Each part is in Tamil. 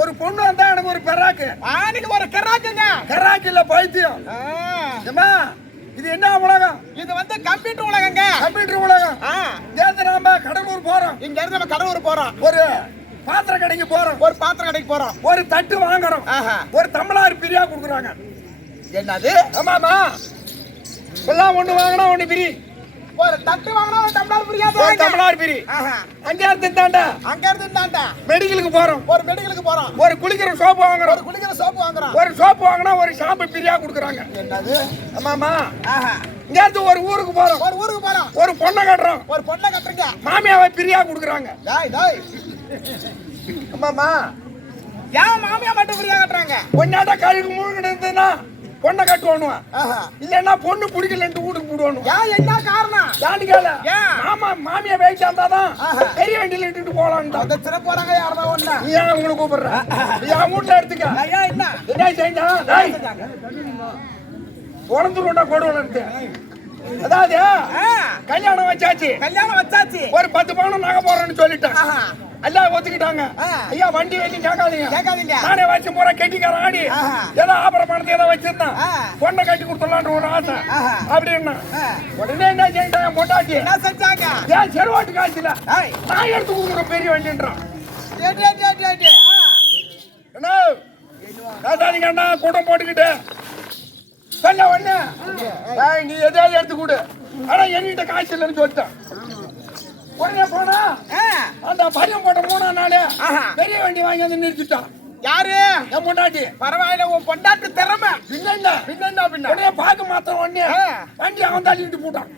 ஒரு பொண்ணு வந்தா எனக்கு ஒரு பெராக்கு, எனக்கு ஒரு கராக்குங்க. கராக்கு இல்ல பைத்தியம். இது என்ன உலகம்? இது வந்து கம்ப்யூட்டர் உலகங்க. கம்ப்யூட்டர் உலகம். நாம கடலூர் போறோம். இங்க இருந்து நம்ம கடலூர் போறோம். ஒரு பாத்திர கடைக்கு போறோம். ஒரு பாத்திர கடைக்கு போறோம். ஒரு தட்டு வாங்குறோம். ஒரு தமிழார் பிரியா கொடுக்குறாங்க. என்னது? ஆமாமா, எல்லாம் ஒண்ணு வாங்கினா ஒண்ணு பிரி. ஒரு தட்டு வாங்கினா ஒரு டம்ளர் பிரியா. ஒரு டம்ளர் பிரி. அங்க இருந்து தாண்டா மெடிக்கலுக்கு போறோம். ஒரு மெடிக்கலுக்கு போறோம். ஒரு குளிக்கிற சோப்பு வாங்குறோம். ஒரு குளிக்கிற சோப்பு வாங்குறோம். ஒரு சோப்பு வாங்கினா ஒரு ஷாம்பு பிரியா கொடுக்குறாங்க. என்னது? ஆமாமா. இங்க இருந்து ஒரு ஊருக்கு போறோம். ஒரு ஊருக்கு போறோம். ஒரு பொண்ணை கட்டுறோம். ஒரு பொண்ணை கட்டுறீங்க. மாமியாவை பிரியா கொடுக்குறாங்க. ஆமாமா. ஏன் மாமியா மட்டும் பிரியா கட்டுறாங்க? பொண்ணாட்ட கழுகு முழுகிட்டு இருந்ததுன்னா பொண்ணை கட்டுவானுவா, இல்லன்னா பொண்ணு பிடிக்கலன்ட்டு வீட்டுக்கு போடுவானு. என்ன காரணம்? கேள மாமா மாமியா வேலைக்கு வந்தாதான் பெரிய வண்டியில இட்டுட்டு போலான்னு சிற போறாங்க. யாருமா ஒண்ணு ஏன் உங்களுக்கு கூப்பிடுற? என் வீட்டுல எடுத்துக்க. என்ன செஞ்சா உடந்துருண்டா கொடுவல இருக்கு. அதாவது கல்யாணம் வச்சாச்சு. ஒரு 10 பவுன் நகை போறேன்னு சொல்லிட்டேன். எல்லாம் ஒத்துக்கிட்டாங்க. ஐயா வண்டி வச்சு கேட்காதீங்க. நானே வச்சு போற கெட்டிக்கார ஆடி ஏதோ ஆபர பணத்தை ஏதோ வச்சிருந்தான். பொண்ணை கட்டி கொடுத்துடலான்ற ஒரு ஆசை அப்படின்னா உடனே என்ன செஞ்சாங்க? பொண்டாட்டி என்ன செஞ்சாங்க? ஏன் செருவாட்டு காய்ச்சல நான் எடுத்து கொடுக்குறேன் பெரிய வண்டின்றான். என்ன கூட்டம் போட்டுக்கிட்டு சொல்ல ஒண்ணு நீ எதாவது எடுத்து கொடு, ஆனா என்கிட்ட காய்ச்சல் இல்லைன்னு சொல்லிட்டேன். உடனே போனா அந்த பரியம் போட்ட 3ஆம் நாள் பெரிய வண்டி வாங்கி வந்து நிறுத்திட்டான். யாரு? என் பொண்டாட்டி. பரவாயில்ல, உன் பொண்டாட்டி திறமை. பின்ன உடனே பார்க்க மாத்திரம் உடனே வண்டி அவன் தள்ளிட்டு போட்டான்.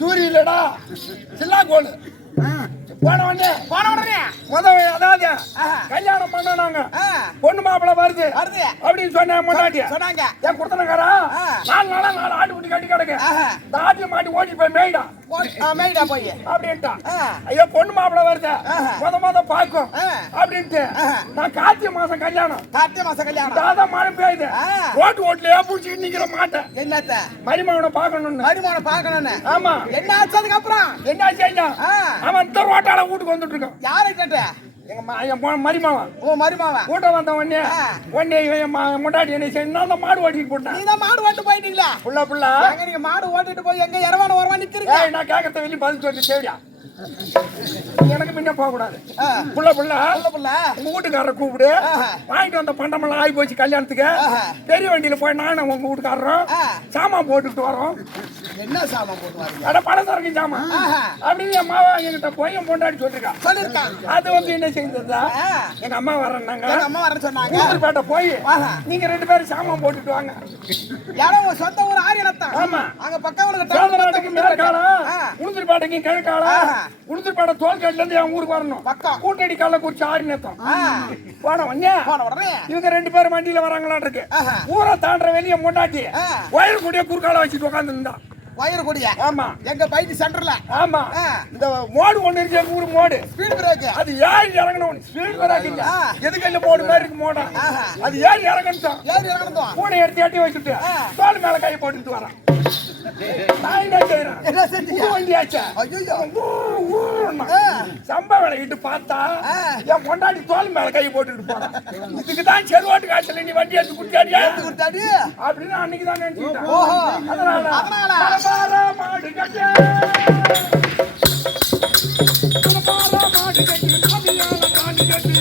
சூரிய இல்லடா சில்லா கோலு. போன உடனே அதாவது கல்யாணம் பண்ணாங்க. பொண்ணு மாப்பிள்ள வருது அப்படின்னு சொன்னாங்க. என் குடுத்தனக்காரா 4 நாளா 4 ஆட்டுக்குட்டி கட்டி கிடக்கு. இந்த ஆட்டி மாட்டி ஓடி போய் மேய்டா போய் அப்படின்ட்டா. ஐயோ பொண்ணு மாப்பிள்ள வருது முத பாக்கும் அப்படின்ட்டு நான் கார்த்திகை மாசம் கல்யாணம். தாதான் மழை பெய்யுது. ஓட்டுலயே புடிச்சுட்டு நிக்கிற மாட்டேன். என்னத்த மருமகனை பாக்கணும்னு. ஆமா. என்ன ஆச்சு? அதுக்கப்புறம் என்ன செஞ்சா? அவன் இந்த ரோட்டால வீட்டுக்கு வந்துட்டு இருக்கான். யாரை கேட்ட? மருமாவன் கூட்டம் வந்த உடனே முன்னாடி என்ன செய்யணும்? மாடு ஓட்டிட்டு போட்டேன். நீ தான் மாடு ஓட்டு போயிட்டீங்களா? புள்ள நீங்க மாடு ஓட்டிட்டு போய் எங்க இரவான நிக்கிறீங்க? நான் கேட்கறத வெளியே பதில் சொல்லி சேவியா எனக்கு முன்ன போக கூடாது. புள்ள உங்க வீட்டுக்காரரை கூப்பிடு. வாங்கிட்டு வந்த பண்டமெல்லாம் ஆகி போச்சு கல்யாணத்துக்கு. பெரிய வண்டியில போய் நானும் உங்க வீட்டுக்காரரும் சாமான் போட்டுட்டு வரோம். என்ன சாமான் போட்டு வரீங்க? அட பலசரக்கு சாமான் அப்படின்னு என் மாவா என்கிட்ட போய் என் பொண்டாட்டி சொல்லிருக்கான். அது வந்து என்ன செய்ததா? எங்க அம்மா வரேன்னாங்க. சொன்னாங்க போய் நீங்க 2 பேரும் சாமான் போட்டுட்டு வாங்க. யாரோ சொந்த ஊர் ஆரியனத்தான். ஆமா. அங்க பக்கம் உளுந்தூர்பேட்டைக்கு கிழக்கால உளுந்தூர்பேட்டை தோல்கேட்ல இருந்து என் ஊருக்கு வரணும். கூட்டடி கால குறிச்சு ஆரினத்தம் போன உடனே இவங்க 2 பேரும் வண்டியில வராங்களான் இருக்கு. ஊரை தாண்டற வெளிய முன்னாடி வயர் கூடிய குறுக்கால வச்சுட்டு உட்கார்ந்து இருந்தா. வயர் கூடிய? ஆமா. எங்க பைக் சென்டர்ல. ஆமா. இந்த மோடு ஒண்ணு இருக்கு எங்க ஊரு மோடு. Speed break. அது ஏறி இறங்கணும். ஸ்பீட் பிரேக் இல்ல. எதுக்கல்ல மோடு மாதிரி இருக்கு மோடா. அது ஏறி இறங்கணும். பூனை எடுத்து வச்சுட்டு தோல் மேல கை போட்டுட்டு வரான். நான் என்ன செய்யறேன்? என்ன செஞ்சீங்க? வண்டியாச்சா? ஐயோ சம்பவம் இட்டு பார்த்தா என் பொண்டாட்டி தோல் மேல கை போட்டுட்டு போறான். இதுக்குதான் செல்வாட்டு காய்ச்சல் நீ வண்டி எடுத்து குடுத்தாடியா அப்படின்னு அன்னைக்கு தான் நினைச்சுக்கிட்டேன். அதனால மாடு கட்டு மாடு கட்டு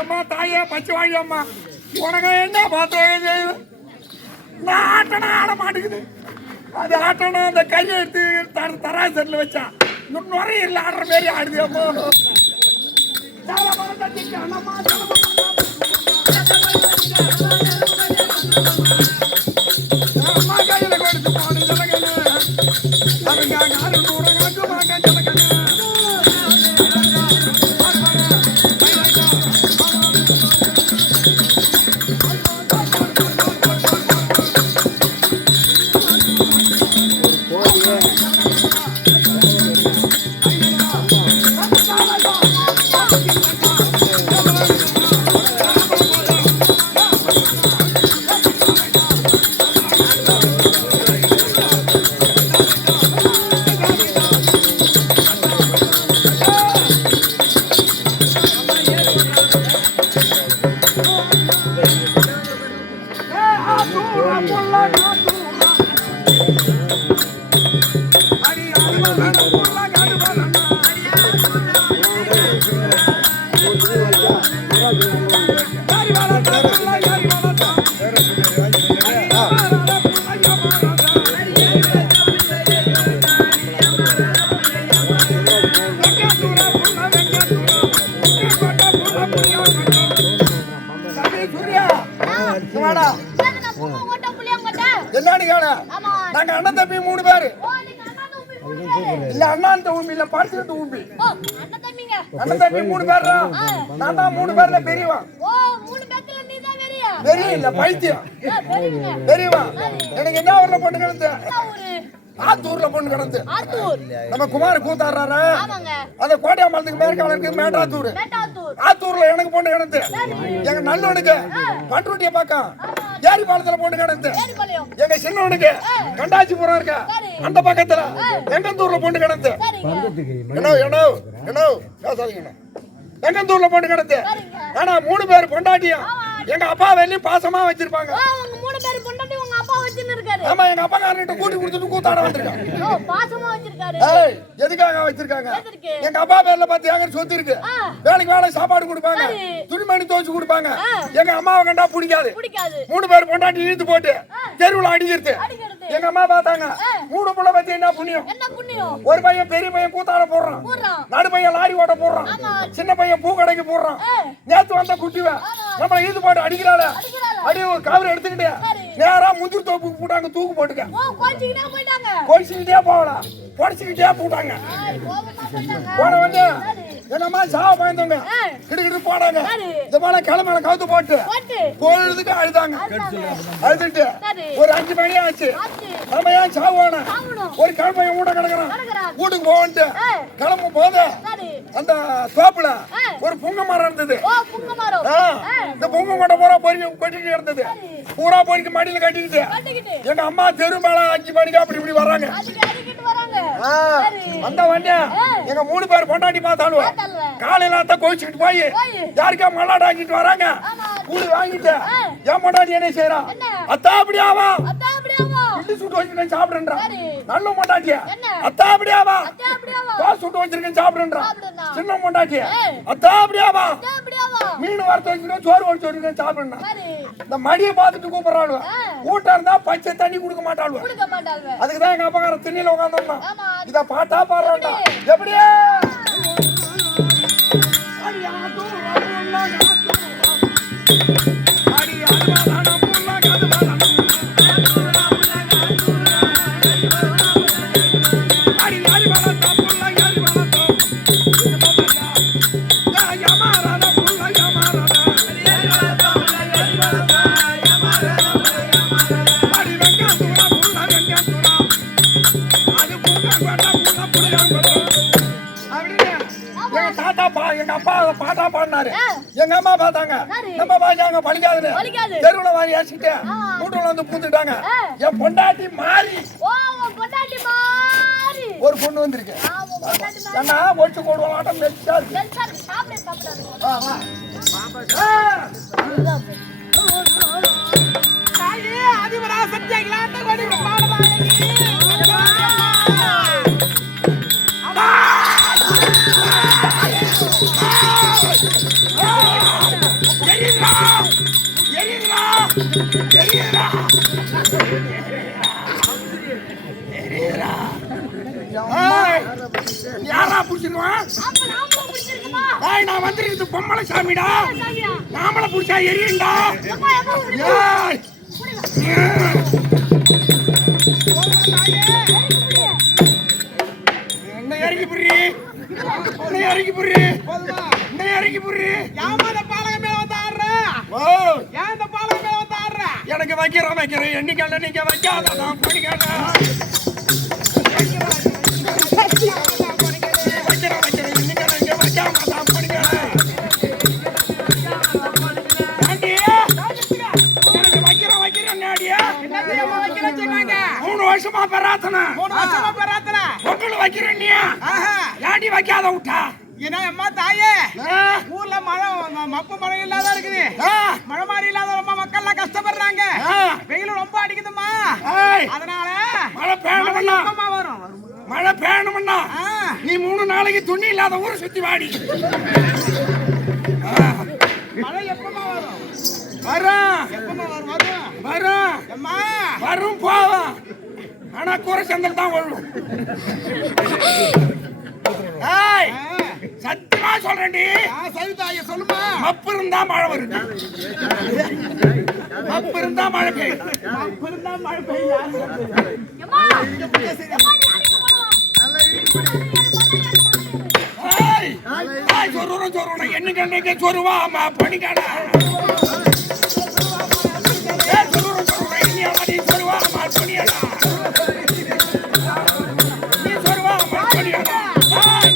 அம்மா தாயே பச்சை வாழி அம்மா உனக்கு என்ன பார்த்து நான் ஆட்டனா ஆட மாட்டேங்குது அது ஆட்டனா அந்த கையை எடுத்து தராசரில் வச்சா நுரையில் ஆடுற மாரி ஆடுது அம்மா அம்மா கையில கொடுத்து போன ஜலகனு அவங்க காரு நூறு வாங்க ஜலகனு நாங்க அண்ணன் தம்பி 3 பேரு இல்ல அண்ணன் தம்பி இல்ல படிச்சுட்டு ஊம்பி அண்ணன் தம்பி 3 பேர் நான் தான் 3 பேர்ல பெரியவன் பெரிய இல்ல பைத்தியம் பெரியவன் எனக்கு என்ன ஊர்ல பொண்ணு கிடந்து ஆத்தூர்ல பொண்ணு கிடந்து நம்ம குமார் கூத்தாடுறாரு அந்த கோட்டையாமலத்துக்கு மேற்கால இருக்கு மேட்டாத்தூர் ஆத்தூர்ல எனக்கு பொண்ணு கிடந்து எங்க நல்லவனுக்கு பண்ருட்டிய பக்கம் ஏரி பாலத்துல பொண்ணு கிடந்து எங்க சின்னவனுக்கு கண்டாச்சிபுரம் இருக்க அந்த பக்கத்துல எங்கந்தூர்ல பொண்ணு கிடந்து எங்கந்தூர்ல பொண்ணு கிடந்து ஆனா 3 பேர் பொண்டாட்டியும் எங்க அப்பா வெளியும் பாசமா வச்சிருப்பாங்க ஆமா எங்க அப்பா காரன்கிட்ட கூட்டி கொடுத்துட்டு கூத்தாட வந்திருக்காங்க எதுக்காக வச்சிருக்காங்க எங்க அப்பா பேர்ல 10 ஏக்கர் சொத்து இருக்கு வேலைக்கு வேலை சாப்பாடு கொடுப்பாங்க துணிமணி துவச்சு கொடுப்பாங்க எங்க அம்மாவை கண்டா பிடிக்காது 3 பேர் பொண்டாட்டி இழுத்து போட்டு தெருவுல அடிக்கிறது எங்க அம்மா பார்த்தாங்க 3 புள்ள பத்தி என்ன புண்ணியம் ஒரு பையன் பெரிய பையன் கூத்தாட போடுறான் நடு பையன் லாரி ஓட்ட போடுறான் சின்ன பையன் பூ கடைக்கு போடுறான் நேத்து வந்த குட்டிவ நம்மள இழுத்து போட்டு அடிக்கிறாள அடி ஒரு கவரை எடுத்துக்கிட்டு நேரா முந்திரி தோப்புக்கு போட்டாங்க தூக்கு போட்டுக்க கொடிச்சுக்கிட்டே போகலாம் பொடிச்சுக்கிட்டே போட்டாங்க போன வந்து என்னம்மா சாவ பயந்தவங்க கிடுக்கிட்டு போனாங்க இந்த போல கிளம்பல கவுத்து போட்டு பொழுதுக்கு அழுதாங்க அழுதுட்டு ஒரு 5 மணி ஆச்சு நம்ம ஏன் சாவான ஒரு கிளம்பைய வீட்ட கிடக்குறான் வீட்டுக்கு போவன்ட்டு கிளம்பும் போது அந்த தோப்புல ஒரு புங்க மரம் இருந்தது இந்த புங்க மட்டை பூரா பொறுக்கி கொட்டிட்டு இருந்தது பூரா பொறுக்கி மடியில கட்டிக்கிட்டு எங்க அம்மா தெரு மேல 5 மணிக்கு அப்படி இப்படி வர்றாங்க அந்த வண்டிய எங்க 3 பேர் பொண்டாட்டி பார்த்தாலும் காலையில தான் கோச்சிக்கிட்டு போய் யாருக்கா மல்லாட ஆக்கிட்டு வராங்க கூலி வாங்கிட்டு என் பொண்டாட்டி என்ன செய்யறான் அத்தா அப்படியாவா இட்லி சுட்டு வச்சிருக்கேன் சாப்பிடுன்றான் நல்ல பொண்டாட்டிய அத்தா அப்படியாவா தோசை சுட்டு வச்சிருக்கேன் சாப்பிடுன்றான் சின்ன பொண்டாட்டிய அத்தா அப்படியாவா மீன் வறுத்து வச்சிருக்கேன் சோறு வச்சு வச்சிருக்கேன் சாப்பிடுறான் இந்த மடியை பார்த்துட்டு கூப்பிடுறாள் ஊட்டா இருந்தா பச்சை தண்ணி கொடுக்க மாட்டாள் அதுக்குதான் எங்க அப்பா திண்ணில உட்காந்துருந்தான் இத பாட்டா பாடுறான்டா எப்படியே எங்க அப்பா பாட்டா பாடினாரு எங்க அம்மா பார்த்தாங்க நம்ம பாஞ்சாங்க பழிக்காதுன்னு தெருவுல வாரி அடிச்சுட்டு வீட்டுல வந்து பூந்துட்டாங்க என் பொண்டாட்டி மாறி ஒரு பொண்ணு வந்திருக்கு ஏன்னா ஒழிச்சு போடுவாட்டம் அதிபரா சத்தியாகிலாண்ட கொடி பாடமா எரியுதுடா எரியுதுடா எரியுதுடா எரியுதுடா. ஏய், யாரா புடிச்சிருவான்? ஏய், நான் வந்திருக்கிறது பொம்மலை சாமிடா. நாமள புடிச்சா எரியுண்டா. ஏய், என்ன இறக்கி புரி, என்ன இறக்கி புரி, என்ன இறக்கி புரி. யாமத பாலகம் மேல வந்து ஆடுற ஓ, ஏன் இந்த பாலகம் மேல வந்து ஆடுற எனக்கு வைக்கிறேன் என்னைக்கால நீங்க வைக்காத நான் பிடிக்கிறேன் என்னைக்கால நீங்க வைக்காம நான் பிடிக்கிறேன். எனக்கு வைக்கிறேன் நாடியா. என்ன தெரியுமா வைக்கிறேன்னு சொன்னாங்க 3 வருஷமா பெறாத்தன 3 வருஷமா பெறாத்தல பொங்கல் வைக்கிறேன் நீ ஆஹா ஏண்டி வைக்காத விட்டா. என்ன அம்மா தாயே ஆ, ஊர்ல மழை மப்பு மழை இல்லாத இருக்குது ஆ, மழை மாதிரி இல்லாத ரொம்ப மக்கள் எல்லாம் கஷ்டப்படுறாங்க ஆ. வெயில் ரொம்ப அடிக்குதுமா ஏய், அதனால மழை பெய்யணும்னா எப்பமா வரும் மழை பெய்யணும்னா ஆ, நீ 3 நாளைக்கு துணி இல்லாத ஊரை சுத்தி வாடி. மழை எப்பமா வரும் வரும் எப்பமா வரும் வரும் வரும் அம்மா வரும் போவோம். ஆனா கூரை சந்தல் தான் வரும். ஏய், சத்தியமா சொல்றேன்டி, சரி தாயே சொல்லுமா மப்பு இருந்தா மழை வருது, மப்பு இருந்தா மழை பெய்யும். மப்பு இருந்தா மழை பெய்யும் ஏய், ஏய், சொருறோம் என்னைக்கு சொருவாமா பண்ணிக்காடா. ஏய், சொருறோம் என்னையாடி சொருவாமா பண்ணியாடா. நீ சொருவாமா பண்ணியாடா. ஏய்,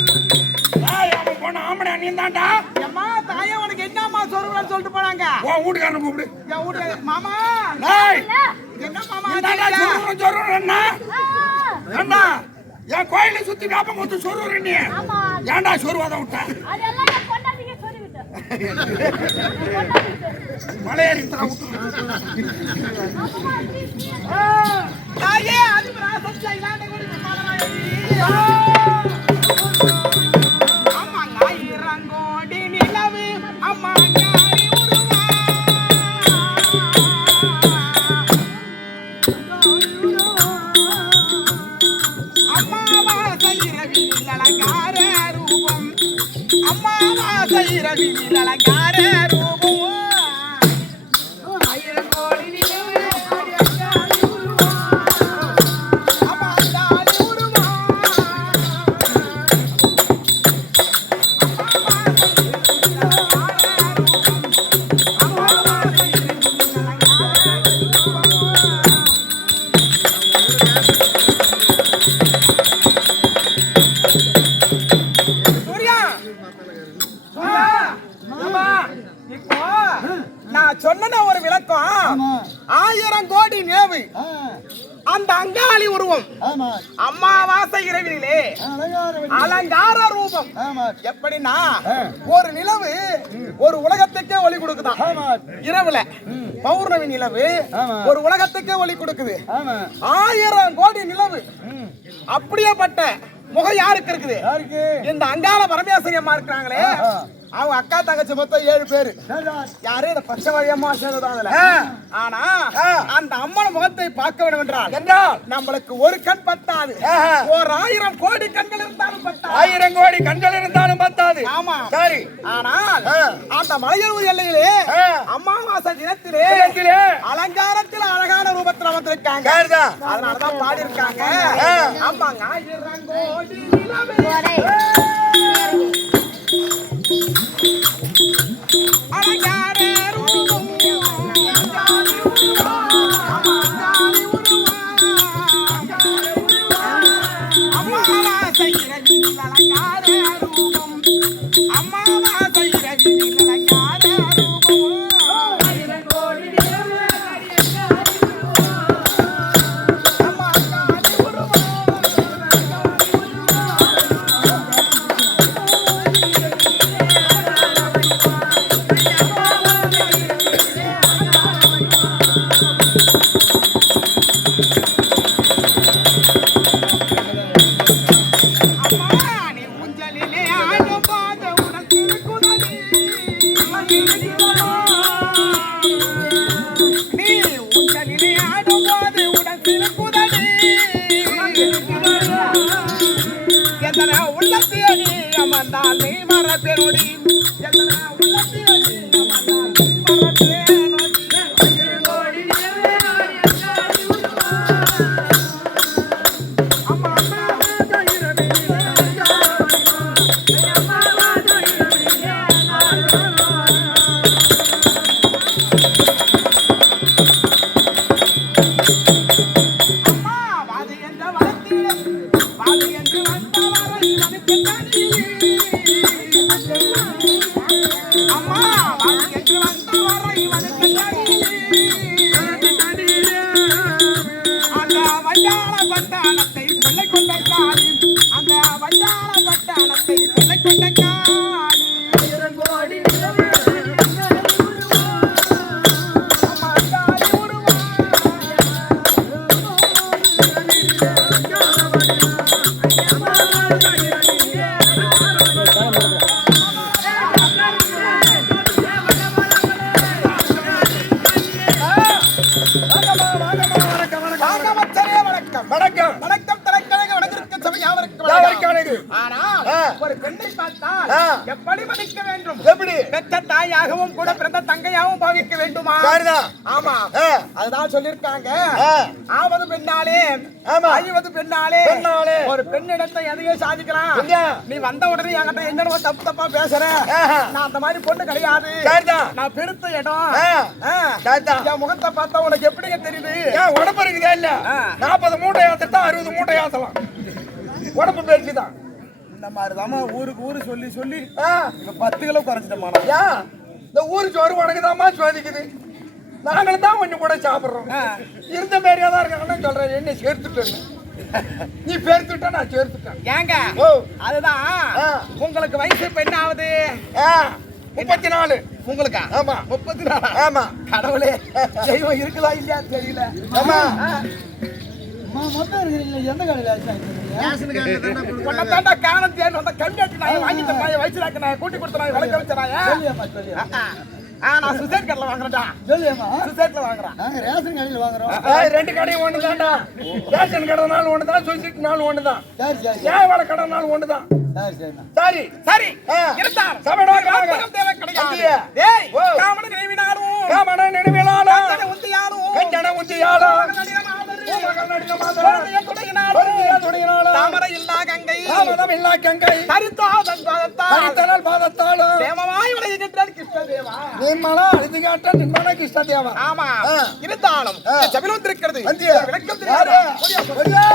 ஏய், அவன் போன ஆம்பளை நீ தான்டா. அம்மா தாயே உனக்கு என்னம்மா சொல்றேன்னு சொல்லிட்டு போனாங்க உன் வீட்டுக்காரன் கூப்பிடு. என் வீட்டு மாமா ஏய், என்ன மாமா இந்தாண்டா சொருறோம் அண்ணா. அண்ணா, என் கோயிலை சுத்தி காப்ப கொடுத்து சொருற நீ ஏன்டா சொருவாத விட்ட? மலையேறி தாயே அது ராசத்துல இல்லாத கூட அம்மா ஞாயிறங்கோடி நிலவு அம்மா ஞாயிறு உருவா அம்மாவாசை இரவில் அலங்கார ரூபம் அம்மாவாசை இரவில் அலங்கார ரூபம் ஆயிரங்கோடி நிலவு அடியாரி உருவா அம்மா தாடி உருவா அம்மாவாசை இரவில் அலங்கார சூர்யா சூர்யா அம்மா இப்போ நான் சொன்ன ஒரு விளக்கம் 1000 கோடி நேவு அந்த அங்காளி உருவம் அம்மாவாசை இரவிலே அலங்கார ரூபம் எப்படின்னா ஒரு நிலவு ஒரு உலகத்துக்கே ஒளி கொடுக்குதான் இரவுல பௌர்ணமி நிலவு ஒரு உலகத்துக்கே ஒளி கொடுக்குது 1000 கோடி நிலவு அப்படியேப்பட்ட முகம் யாருக்கு இருக்குது இந்த அங்காள பரமேஸ்வரி அம்மா இருக்கிறாங்களே அவங்க அக்கா தங்கச்சி மொத்தம் 7 பேரு யாரு இந்த பச்சை வழியம்மா சேர்ந்ததான் அதுல ஆனா அந்த அம்மன் முகத்தை பார்க்க வேண்டும் என்றால் நம்மளுக்கு ஒரு கண் பத்தாது 1000 கோடி கண்கள் இருந்தாலும் பத்தாது 1000 கோடி கண்கள் இருந்தாலும் பத்தாது. ஆமா சரி, ஆனால் அந்த மலையூர் எல்லையிலே அமாவாசை தினத்திலே அலங்காரத்தில் அழகான ரூபத்தில் வந்திருக்காங்க அதனாலதான் பாடி இருக்காங்க ஆமாங்க 1000 கோடி நிலவே அலங்கார ரூபம் அங்காளி உருவா அங்காளி உருவா அம்மாவாசை இரவில் அலங்கார ரூபம் அம்மாவாசை இரவில் அலங்கார ரூபம் 1000 கோடி நிலவே அடியாரி உருவா அம்மா அங்காளி உருவா அம்மா நீ ஊஞ்சலிலே ஆடும் போது உனக்கு நீ உங்களிலே ஆடும்போது உடன் சிலுக்குதடி எத்தனை உள்ளத்திய நீ அமர்ந்தால் நீ மறப்பெருடி எத்தனை உள்ளத்திய நீ அமர்ந்தால் நீ மறப்பேனொடி ஒரு பெண்ணை பார்த்தால் எப்படி மதிக்க வேண்டும்? எப்படி பெற்ற தாயாகவும் கூட பிறந்த தங்கையாகவும் பாவிக்க வேண்டுமா? ஆமா, அதுதான் சொல்லிருக்காங்க. ஆவது பெண்ணாலே அழிவது பெண்ணாலே. ஒரு பெண்ணிடத்தை எதையும் சாதிக்கலாம். நீ வந்த உடனே என்கிட்ட என்னென்ன தப்பு தப்பா பேசுற, நான் அந்த மாதிரி பொண்ணு கிடையாது. நான் பெருத்த இடம். என் முகத்தை பார்த்தா உனக்கு எப்படிங்க தெரியுது? உடம்பு இருக்குதா இல்ல? 40 மூட்டை ஏத்தா 60 மூட்டை ஏத்தலாம். உடம்பு பேச்சுதான். இந்த மாதிரிதாமா ஊருக்கு ஊரு சொல்லி சொல்லி 10 கிலோ குறைஞ்சிட்டோமா? இந்த ஊரு சோறு உனக்குதாம்மா சோதிக்குது. நாங்களும் தான் கொஞ்சம் கூட சாப்பிடுறோம். இருந்த மாதிரியா தான் இருக்காங்கன்னு சொல்றேன். என்ன சேர்த்துட்டேன்னு நீ பேர்த்துட்டா நான் சேர்த்துட்டேன். ஏங்க அதுதான் உங்களுக்கு வயசு இப்ப என்ன ஆகுது? 34. உங்களுக்கா? ஆமா 34. ஆமா. கடவுளே, தெய்வம் இருக்குதா இல்லையா தெரியல. ஆமா மொத்தம் இருக்கு. எந்த கடையில தாண்டா காரணம் தேடி வந்த கம்மியாட்டி நான் வாங்கிட்ட நாய் வயசுலாக்க நான் கூட்டி கொடுத்த நாய் விளக்க வச்ச நாய். நான் சுசேட் கடையில் வாங்குறேன்டா. சொல்லியம்மா, சுசேட்ல வாங்குறேன். நாங்க ரேஷன் கடையில் வாங்குறோம். 2 கடையும் ஒண்ணுதான்டா. ரேஷன் கடைனாலும் ஒண்ணுதான், சுசேட்னாலும் ஒண்ணுதான். சரி சரி. வியாபார கடைனாலும் ஒண்ணுதான். சரி சரி சரி சரி. இருந்தால் சபையாக தேவை கிடையாது. டேய், காமன நினைவினாலும் காமன நினைவினாலும் கஞ்சன உந்தியாலும் கஞ்சன உந்தியாலும் தாமரை இல்லா கங்கை தாமதம் இல்லா கங்கை தரித்தாதன் தரித்தனல் பாதத்தாலும் தேவமாய் விளைகின்றார் கிருஷ்ணதேவா. நிர்மலா அழுது கேட்ட நிர்மலா கிருஷ்ணதேவா. ஆமா, இருந்தாலும் சபையில் வந்திருக்கிறது விளக்கம் தெரியாது. உலகமையா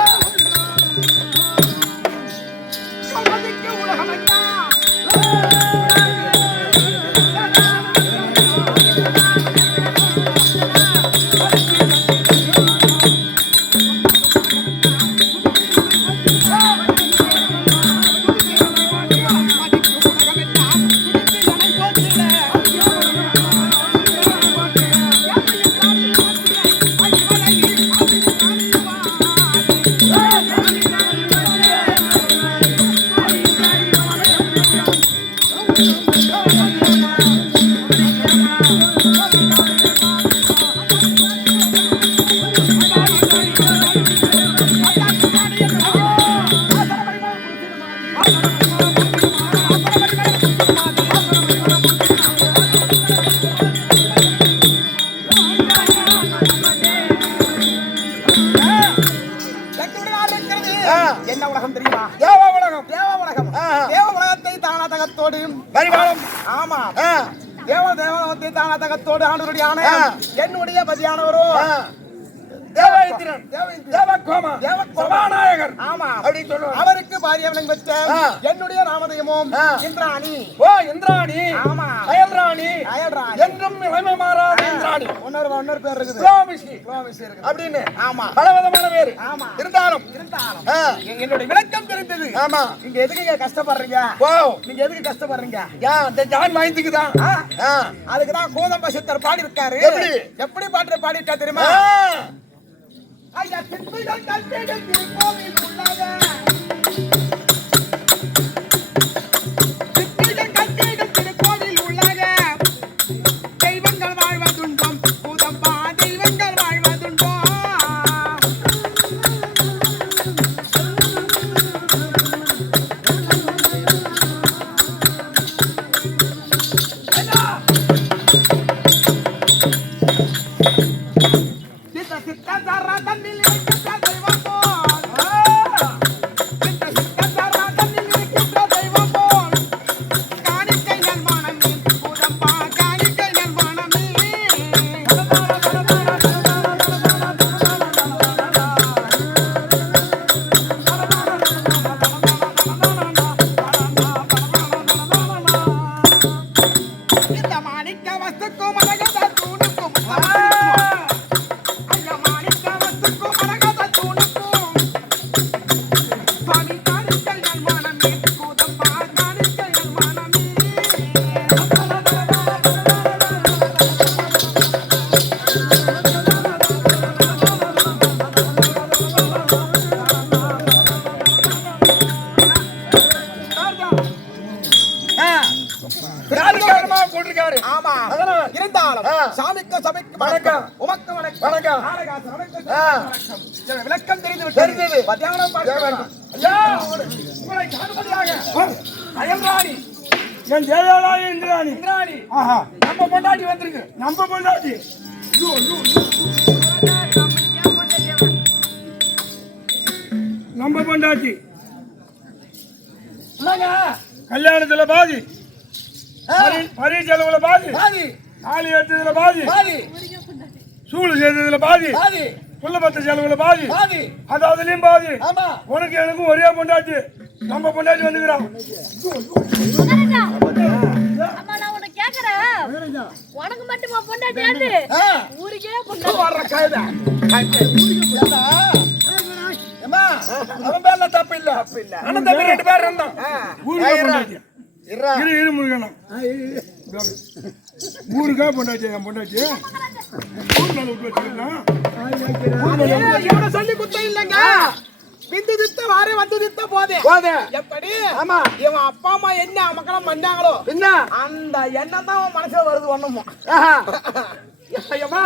என்ன உலகம் தெரியுமா? தேவ உலகம். தேவ உலகம். தேவ உலகத்தை தானாதகத்தோடு பரிபாலம். ஆமா, தேவத்தை தானாதகத்தோடு ஆண்டவருடைய ஆணையம் என்னுடைய பதியானவரோ தேவேந்திரன் தேவகோமா சபாநாயகர். ஆமா, அப்படி சொல்லுவாங்க. அவருக்கு பாரியவன் பெற்ற என்னுடைய நாமதயமும் இந்திராணி. ஓ இந்திராணி. ஆமா, அயல்ராணி. அயல்ராணி என்றும் இளமை மாறாத இந்திராணி. இன்னொரு பேர் இருக்குது, குலோமிஷி இருக்குது அப்படின்னு. ஆமா, பலவிதமான பேரு. ஆமா, இருந்தாலும் என்னுடைய விளக்கம் தெரிந்தது. ஆமா, நீங்க எதுக்கு கஷ்டப்படுறீங்க? ஓ நீங்க எதுக்கு கஷ்டப்படுறீங்க? இந்த ஜான் வாய்ந்துக்குதான். அதுக்குதான் கோதம்ப சித்தர் பாடி இருக்காரு. எப்படி பாட்டு பாடிட்டா தெரியுமா? ஐயா சிற்பிகள் கட்டிட திருக்கோவில் உள்ளாத சிற்பிகள் கட்டிட திருக்கோவில் உள்ளாத காரணமா போட்டிருக்காரு. ஆமா அதனால் இருந்தாலும் சாமிக்கு சபைக்கு வணக்கம். உமக்கு வணக்கம் வணக்கம். நாடகாசு வணக்கம். சில விளக்கம் தெரிந்து தெரிந்தது. மத்தியானம் பார்க்க வேண்டாம். ஐயா, உங்களை காணும்படியாக அயல்ராணி என் தேவையாளா இந்திராணி இந்திராணி ஆஹா நம்ம பொண்டாட்டி வந்திருக்கு. நம்ம பொண்டாட்டி நம்ம பொண்டாட்டி என்னங்க கல்யாணத்துல பாதி பரி செலவுல பாதி பாதி தாலி எடுத்ததுல பாதி பாதி சூடு செய்ததுல பாதி பாதி புள்ளப்பத்த செலவுல பாதி பாதி அது அதுலயும் பாதி ஆமா உனக்கு எனக்கும் ஒரே பொண்டாட்டி நம்ம பொண்டாட்டி வந்துக்கிறான் அம்மா நான் உன்னை கேக்குறேன் உனக்கு மட்டுமா பொண்டாட்டியாண்டு ஊருக்கே பொண்டாட்டி வர்ற கைதா ஏண்டா ஏம்மா அவன் பேர்ல தப்பு இல்ல அண்ணன் தம்பி 2 பேர் இருந்தோம். ஊருக்கா பொண்டாட்டி இருடா. இரு முருகனா ஊருக்கா பொண்டாட்டி என் பொண்டாட்டி ஊர் மேல விட்டு வச்சுக்கலாம் இவனை சொல்லி குத்தம் இல்லைங்க. விந்து தித்த வாரே வந்து தித்த போதே போதே. எப்படி ஆமா. இவன் அப்பா அம்மா என்ன மக்களும் பண்ணாங்களோ என்ன அந்த எண்ணம் தான் அவன் மனசுல வருது ஒண்ணுமோ. ஐயம்மா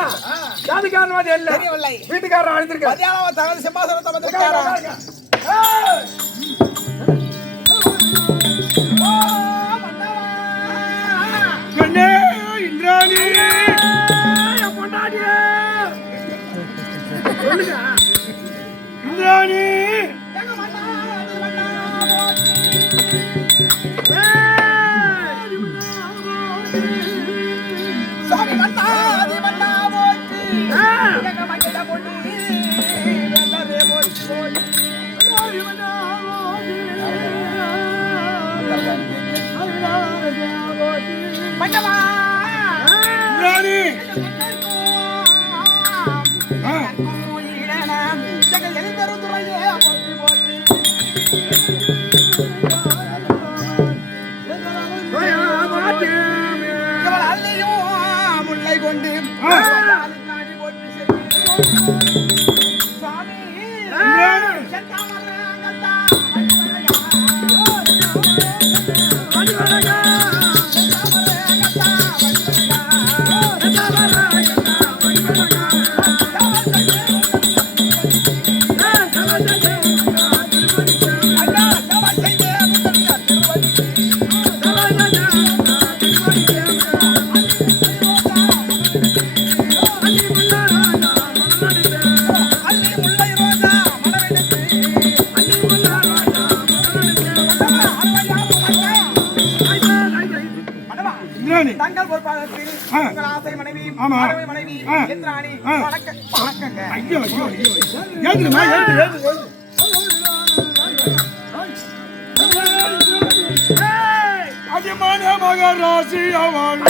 ஜாதிக்காரன் வந்து இல்ல தெரியவில்லை. வீட்டுக்காரன் அழுந்திருக்க மத்தியானம் தகவல் சிம்மாசனத்தை வந்திருக்காரா. கண்ணே இந்திராணி இந்திராணி சாமி மன்னாதி மன்னா போற்றி எங்க மங்கிட்ட பொண்ணு வெள்ளரே போற்றி போற்றி மன்னவா இந்திராணி ஜெகல் எரிந்தருதுரையே போற்றி போற்றி இவள் அள்ளியும் முல்லை கொண்டு அலிக்காடி போற்றி சுவாமி செந்தாமரை அங்கத்தா இந்திராணி தங்கள் பொறுப்பாளத்தில் உங்கள் ஆசை மனைவி ஆமா. அருமை மனைவி இந்திராணி வணக்கங்க. ஐயோ ஐயோ ஐயோ ஏத்துமா ஏத்து அதிமான மகராசி அவள்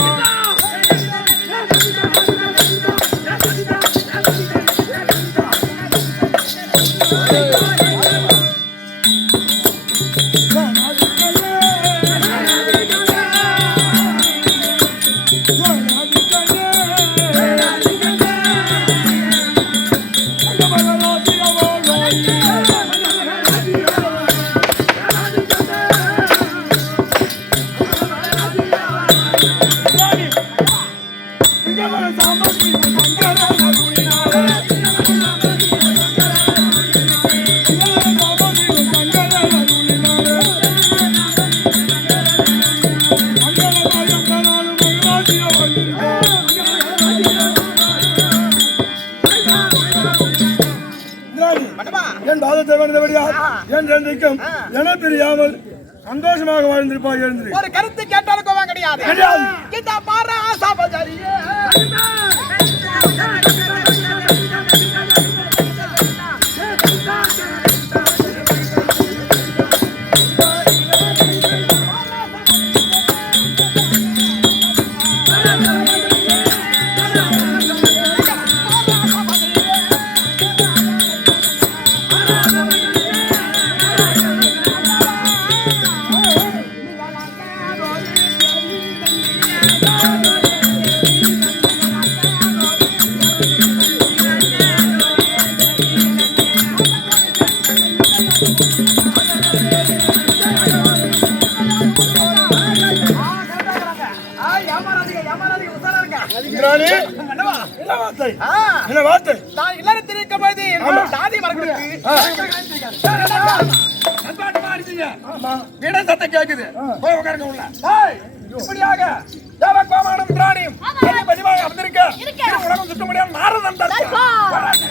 என் தாதத்தை வந்தபடியா என்றென்றைக்கும் என தெரியாமல் சந்தோஷமாக வாழ்ந்திருப்பாய் எழுந்திரு ஒரு கருத்து கேட்டாலும் கிடையாது. கிடையாது. இந்த பாரா சாபஜரியே மன்னவா, என்ன வார்த்தை ஆ, என்ன வார்த்தை நான் இல்லறத்தில் இருக்கும் போது என்னோட ஜாதி மறக்கிறது. இடம் சத்தம் கேக்குது. போய் உட்காருங்க உள்ள. ஏய், இப்படியாக தேவகோமானும் திராணியும் ஆமா. பதிவாக அமர்ந்திருக்க இருக்கேன். உலகம் சுற்ற முடியாத நாரதன் தர்க்கம். தர்க்கம். வராதே.